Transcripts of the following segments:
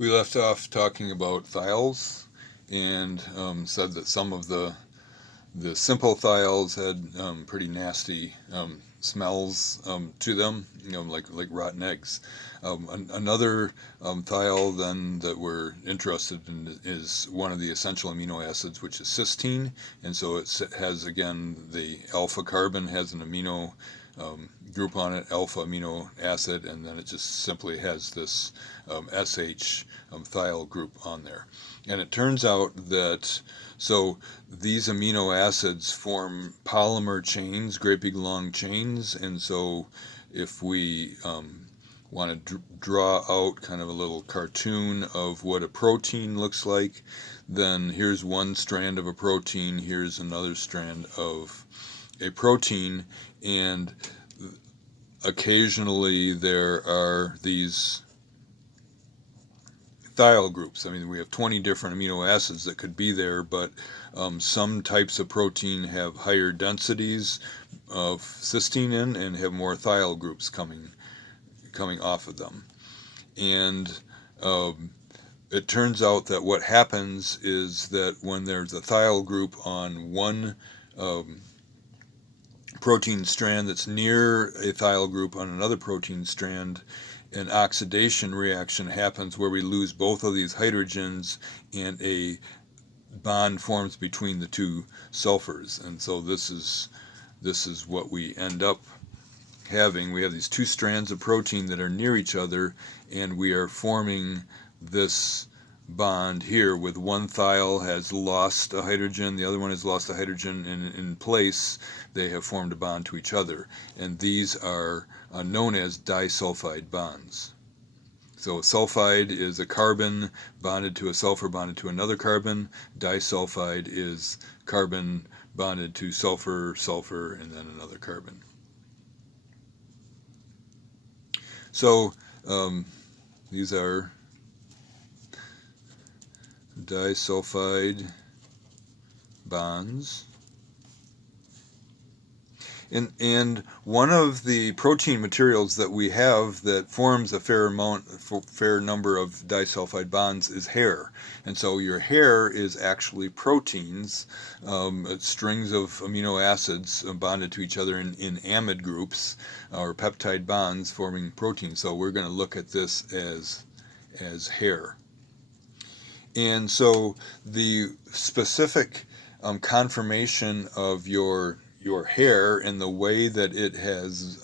We left off talking about thiols and said that some of the simple thiols had pretty nasty smells to them, like rotten eggs. Another thiol then that we're interested in is one of the essential amino acids, which is cysteine, and so it has, again, the alpha carbon has an amino group on it, alpha amino acid, and then it just simply has this SH thiol group on there. And it turns out that these amino acids form polymer chains, great big long chains, and so if we want to draw out kind of a little cartoon of what a protein looks like, then here's one strand of a protein, here's another strand of a protein, and occasionally there are these thiol groups. I mean, we have 20 different amino acids that could be there, but some types of protein have higher densities of cysteine in and have more thiol groups coming off of them. And it turns out that what happens is that when there's a thiol group on one protein strand that's near a thiol group on another protein strand, an oxidation reaction happens where we lose both of these hydrogens and a bond forms between the two sulfurs. And so this is what we end up having. We have these two strands of protein that are near each other, and we are forming this bond here with one thiol has lost a hydrogen, the other one has lost a hydrogen, and in place they have formed a bond to each other, and these are known as disulfide bonds. So sulfide is a carbon bonded to a sulfur bonded to another carbon. Disulfide is carbon bonded to sulfur, sulfur, and then another carbon. So these are disulfide bonds. And one of the protein materials that we have that forms a fair number of disulfide bonds is hair. And so your hair is actually proteins, strings of amino acids bonded to each other in amide groups or peptide bonds forming proteins. So we're going to look at this as hair. And so the specific conformation of your hair and the way that it has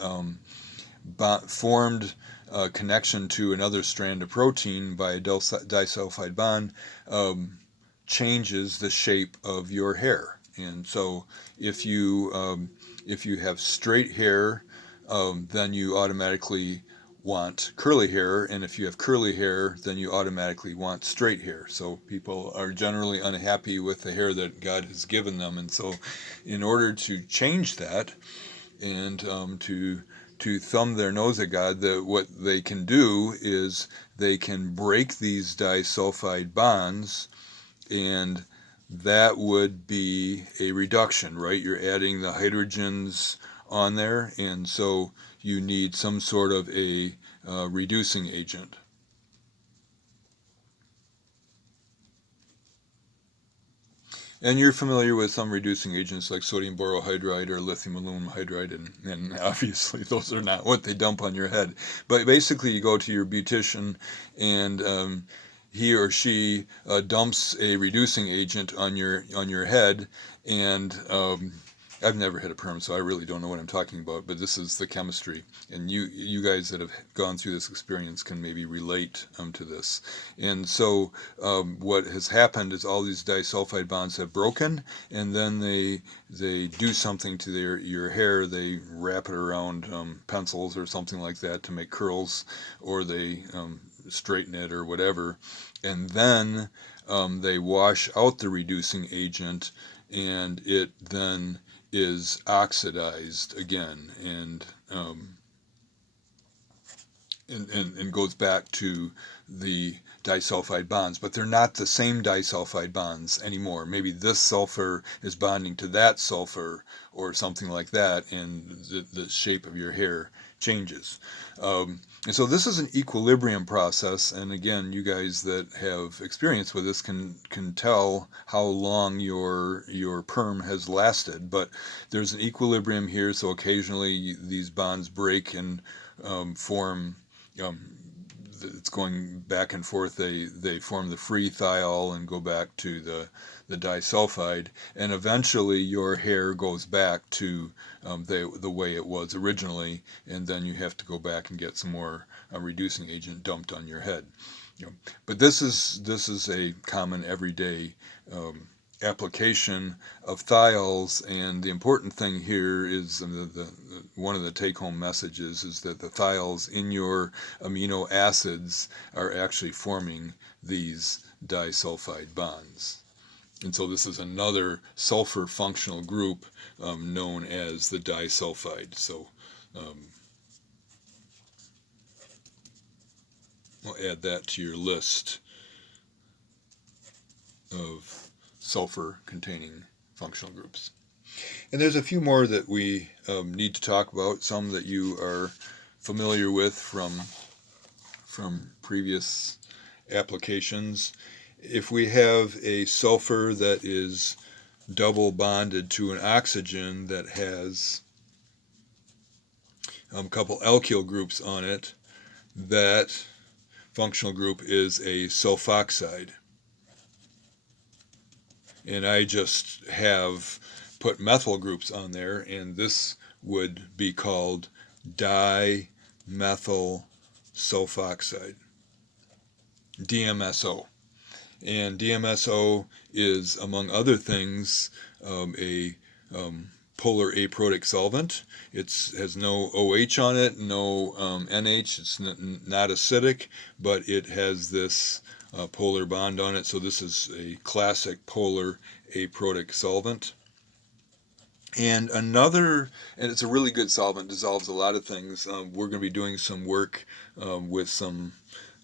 formed a connection to another strand of protein by a disulfide bond changes the shape of your hair. And so if you have straight hair, then you automatically want curly hair, and if you have curly hair, then you automatically want straight hair. So people are generally unhappy with the hair that God has given them, and so in order to change that and to thumb their nose at God, what they can do is they can break these disulfide bonds, and that would be a reduction, right? You're adding the hydrogens on there, and so you need some sort of a reducing agent. And you're familiar with some reducing agents like sodium borohydride or lithium aluminum hydride, and obviously those are not what they dump on your head. But basically you go to your beautician, and he or she dumps a reducing agent on your head, and I've never had a perm, so I really don't know what I'm talking about, but this is the chemistry, and you guys that have gone through this experience can maybe relate to this. And so what has happened is all these disulfide bonds have broken, and then they do something to your hair. They wrap it around pencils or something like that to make curls, or they straighten it or whatever, and then they wash out the reducing agent, and it then is oxidized again and goes back to the disulfide bonds, but they're not the same disulfide bonds anymore. Maybe this sulfur is bonding to that sulfur or something like that, and the shape of your hair changes. And so this is an equilibrium process, and again, you guys that have experience with this can tell how long your perm has lasted. But there's an equilibrium here, so occasionally these bonds break and form. It's going back and forth. They form the free thiol and go back to the disulfide, and eventually your hair goes back to the way it was originally, and then you have to go back and get some more reducing agent dumped on your head. But this is a common everyday application of thiols, and the important thing here is one of the take-home messages is that the thiols in your amino acids are actually forming these disulfide bonds. And so this is another sulfur functional group known as the disulfide. So we'll add that to your list of sulfur containing functional groups. And there's a few more that we need to talk about, some that you are familiar with from previous applications. If we have a sulfur that is double bonded to an oxygen that has a couple alkyl groups on it, that functional group is a sulfoxide. And I just have put methyl groups on there, and this would be called dimethyl sulfoxide, DMSO. And DMSO is, among other things, a polar aprotic solvent. It has no OH on it, no NH. It's not acidic, but it has this polar bond on it, so this is a classic polar aprotic solvent. And it's a really good solvent, dissolves a lot of things. We're going to be doing some work with some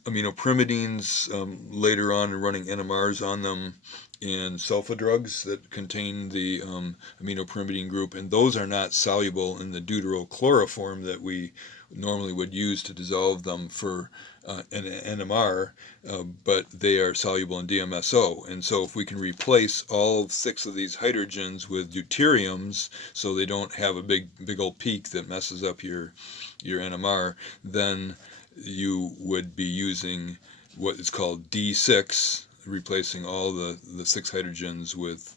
aminopyrimidines later on, and running NMRs on them, and sulfa drugs that contain the aminopyrimidine group, and those are not soluble in the deuterochloroform that we normally would use to dissolve them for an NMR, but they are soluble in DMSO. And so if we can replace all 6 of these hydrogens with deuteriums, so they don't have a big old peak that messes up your NMR, then you would be using what is called D6, replacing all the 6 hydrogens with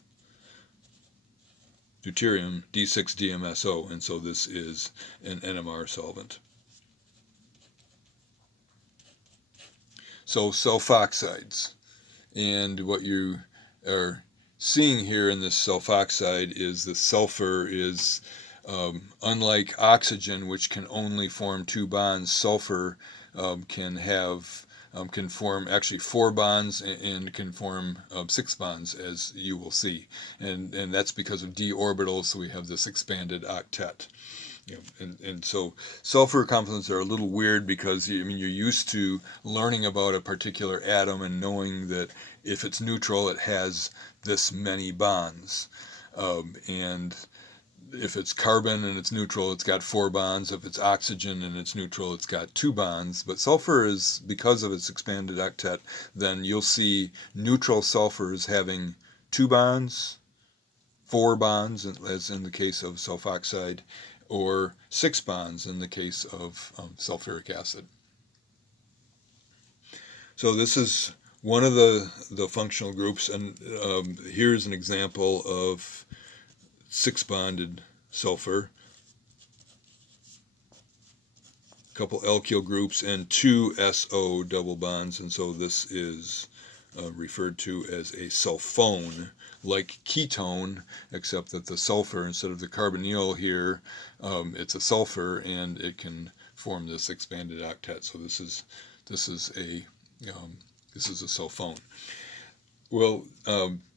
deuterium, D6-DMSO, and so this is an NMR solvent. So sulfoxides, and what you are seeing here in this sulfoxide is the sulfur is, unlike oxygen, which can only form 2 bonds, sulfur can form actually 4 bonds and can form 6 bonds, as you will see, and that's because of d orbitals. So we have this expanded octet. And so sulfur compounds are a little weird because you're used to learning about a particular atom and knowing that if it's neutral, it has this many bonds, and if it's carbon and it's neutral, it's got 4 bonds. If it's oxygen and it's neutral, it's got 2 bonds. But sulfur is, because of its expanded octet, then you'll see neutral sulfurs having 2 bonds, 4 bonds, as in the case of sulfoxide, or 6 bonds in the case of sulfuric acid. So this is one of the functional groups, and here's an example of 6-bonded sulfur, a couple alkyl groups, and 2 SO double bonds, and so this is referred to as a sulfone, like ketone, except that the sulfur, instead of the carbonyl here, it's a sulfur, and it can form this expanded octet. So this is a sulfone. We'll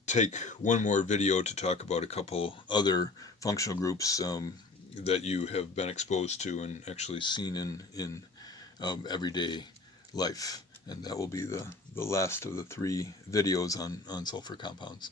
take one more video to talk about a couple other functional groups that you have been exposed to and actually seen in everyday life. And that will be the last of the 3 videos on sulfur compounds.